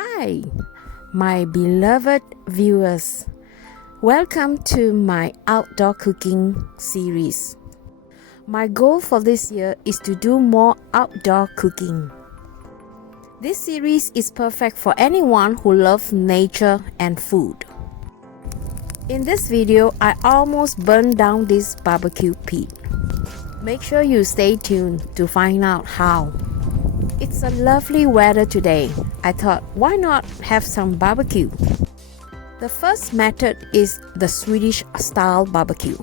Hi, my beloved viewers. Welcome to my outdoor cooking series. My goal for this year is to do more outdoor cooking. This series is perfect for anyone who loves nature and food. In this video, I almost burned down this barbecue pit. Make sure you stay tuned to find out how. It's a lovely weather today. I thought, why not have some barbecue? The first method is the Swedish style barbecue.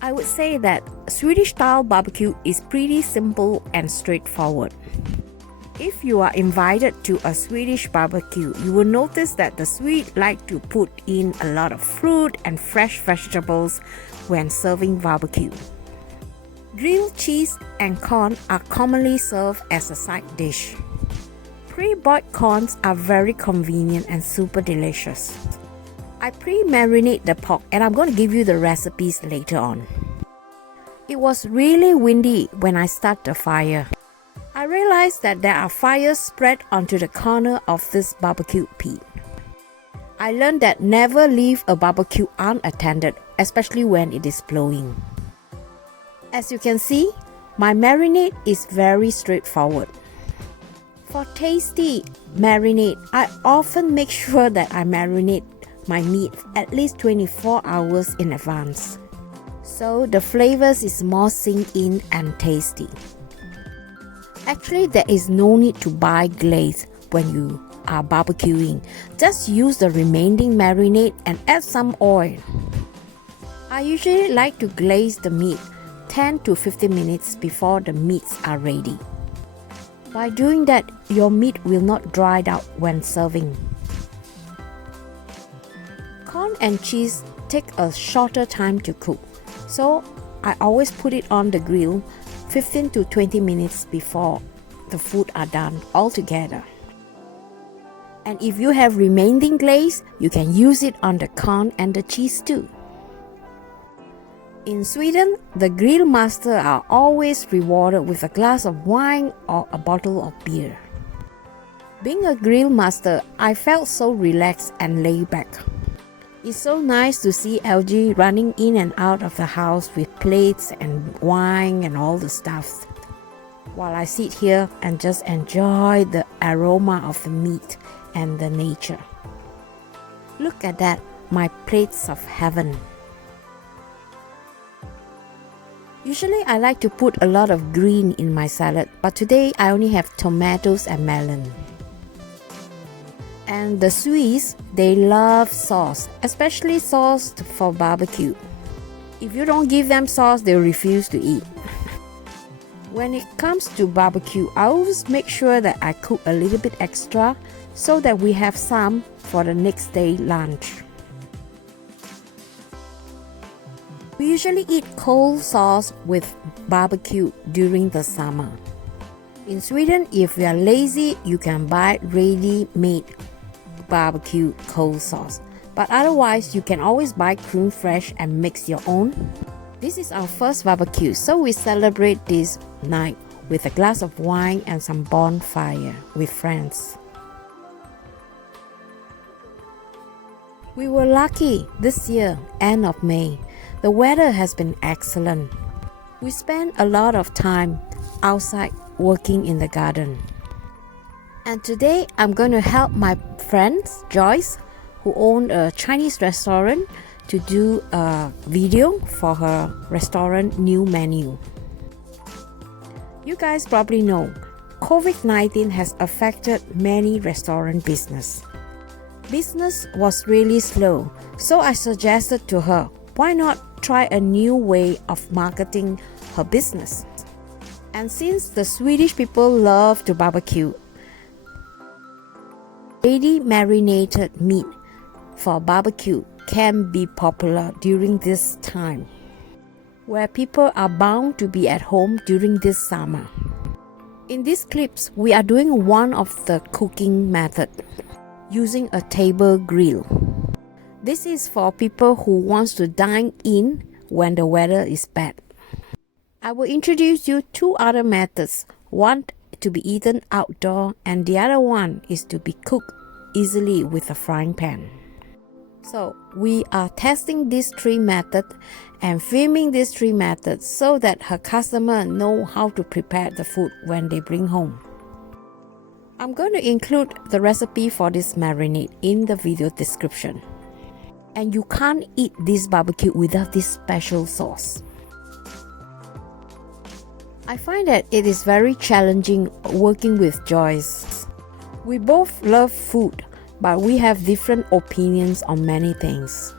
I would say that Swedish style barbecue is pretty simple and straightforward. If you are invited to a Swedish barbecue, you will notice that the Swedes like to put in a lot of fruit and fresh vegetables when serving barbecue. Grilled cheese and corn are commonly served as a side dish. Pre-boiled corns are very convenient and super delicious. I pre-marinate the pork and I'm going to give you the recipes later on. It was really windy when I started the fire. I realized that there are fires spread onto the corner of this barbecue pit. I learned that never leave a barbecue unattended, especially when it is blowing. As you can see, my marinade is very straightforward. For tasty marinade, I often make sure that I marinate my meat at least 24 hours in advance, so the flavors is more sink in and tasty. Actually, there is no need to buy glaze when you are barbecuing. Just use the remaining marinade and add some oil. I usually like to glaze the meat 10 to 15 minutes before the meats are ready. By doing that, your meat will not dry out when serving. Corn and cheese take a shorter time to cook, so I always put it on the grill 15 to 20 minutes before the food are done altogether. And if you have remaining glaze, you can use it on the corn and the cheese too. In Sweden, the grill master are always rewarded with a glass of wine or a bottle of beer. Being a grill master, I felt so relaxed and laid back. It's so nice to see LG running in and out of the house with plates and wine and all the stuff, while I sit here and just enjoy the aroma of the meat and the nature. Look at that, my plates of heaven. Usually I like to put a lot of green in my salad, but today I only have tomatoes and melon. And the Swedes, they love sauce, especially sauce for barbecue. If you don't give them sauce, they refuse to eat. When it comes to barbecue, I always make sure that I cook a little bit extra so that we have some for the next day lunch. We usually eat cold sauce with barbecue during the summer. In Sweden, if you are lazy, you can buy ready-made barbecue cold sauce. But otherwise, you can always buy cream fresh and mix your own. This is our first barbecue, so we celebrate this night with a glass of wine and some bonfire with friends. We were lucky this year, end of May. The weather has been excellent. We spent a lot of time outside working in the garden. And today I'm going to help my friend Joyce, who owns a Chinese restaurant, to do a video for her restaurant new menu. You guys probably know COVID-19 has affected many restaurant business. Business was really slow, so I suggested to her, why not try a new way of marketing her business? And since the Swedish people love to barbecue, ready marinated meat for barbecue can be popular during this time, where people are bound to be at home during this summer. In these clips, we are doing one of the cooking method using a table grill. This is for people who wants to dine in when the weather is bad. I will introduce you two other methods. One to be eaten outdoor, and the other one is to be cooked easily with a frying pan. So we are testing these 3 methods and filming these 3 methods so that her customer know how to prepare the food when they bring home. I'm going to include the recipe for this marinade in the video description. And you can't eat this barbecue without this special sauce. I find that it is very challenging working with Joyce. We both love food, but we have different opinions on many things.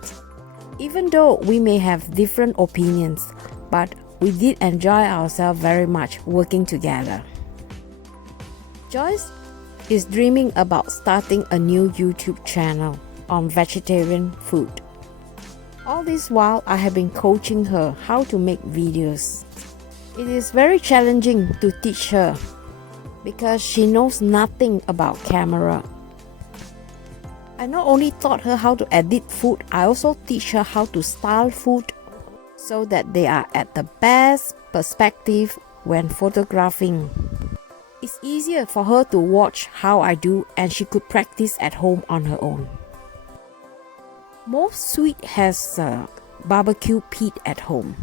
Even though we may have different opinions, but we did enjoy ourselves very much working together. Joyce is dreaming about starting a new YouTube channel on vegetarian food. All this while, I have been coaching her how to make videos. It is very challenging to teach her because she knows nothing about camera. I not only taught her how to edit food, I also teach her how to style food so that they are at the best perspective when photographing. It's easier for her to watch how I do, and she could practice at home on her own. Most suite has a barbecue pit at home.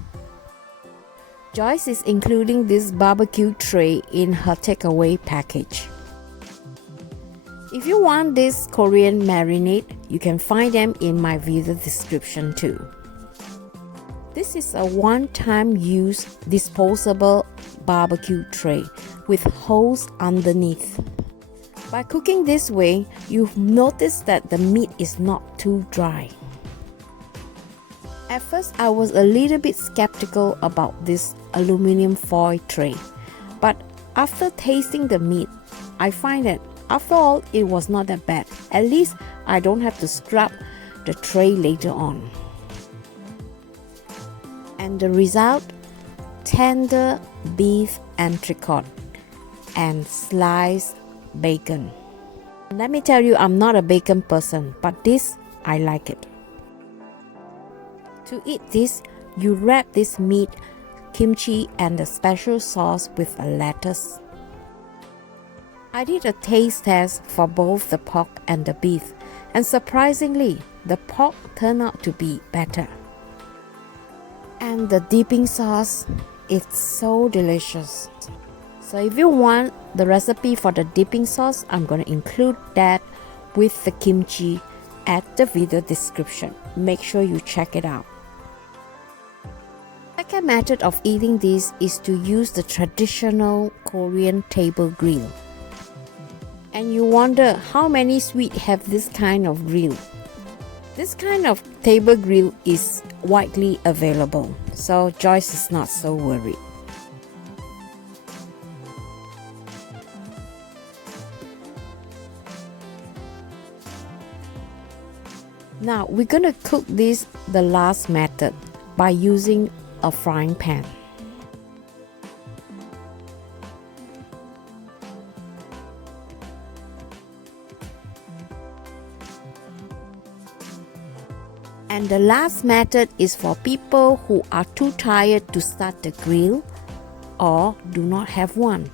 Joyce is including this barbecue tray in her takeaway package. If you want this Korean marinade, you can find them in my video description too. This is a one-time use disposable barbecue tray with holes underneath. By cooking this way, you've noticed that the meat is not too dry. At first, I was a little bit skeptical about this aluminum foil tray, but after tasting the meat, I find that after all, it was not that bad. At least I don't have to scrub the tray later on. And the result? Tender beef entrecote and sliced bacon. Let me tell you, I'm not a bacon person, but this, I like it. To eat this, you wrap this meat, kimchi, and the special sauce with a lettuce. I did a taste test for both the pork and the beef, and surprisingly, the pork turned out to be better. And the dipping sauce, it's so delicious. So if you want the recipe for the dipping sauce, I'm going to include that with the kimchi at the video description. Make sure you check it out. The second method of eating this is to use the traditional Korean table grill. And you wonder how many suites have this kind of grill. This kind of table grill is widely available, so Joyce is not so worried. Now we're gonna cook this the last method by using a frying pan. And the last method is for people who are too tired to start the grill or do not have one.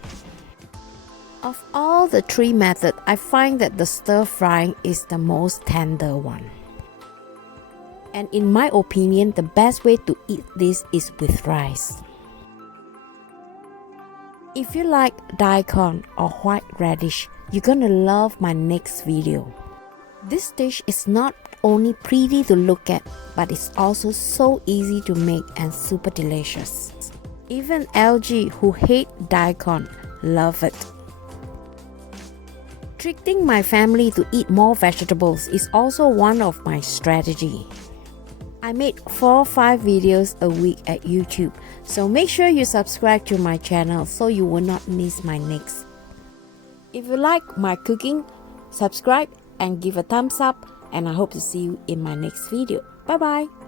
Of all the 3 methods, I find that the stir frying is the most tender one. And in my opinion, the best way to eat this is with rice. If you like daikon or white radish, you're gonna love my next video. This dish is not only pretty to look at, but it's also so easy to make and super delicious. Even LG, who hate daikon, love it. Tricking my family to eat more vegetables is also one of my strategy. I make 4 or 5 videos a week at YouTube, so make sure you subscribe to my channel so you will not miss my next. If you like my cooking, subscribe and give a thumbs up, and I hope to see you in my next video. Bye bye!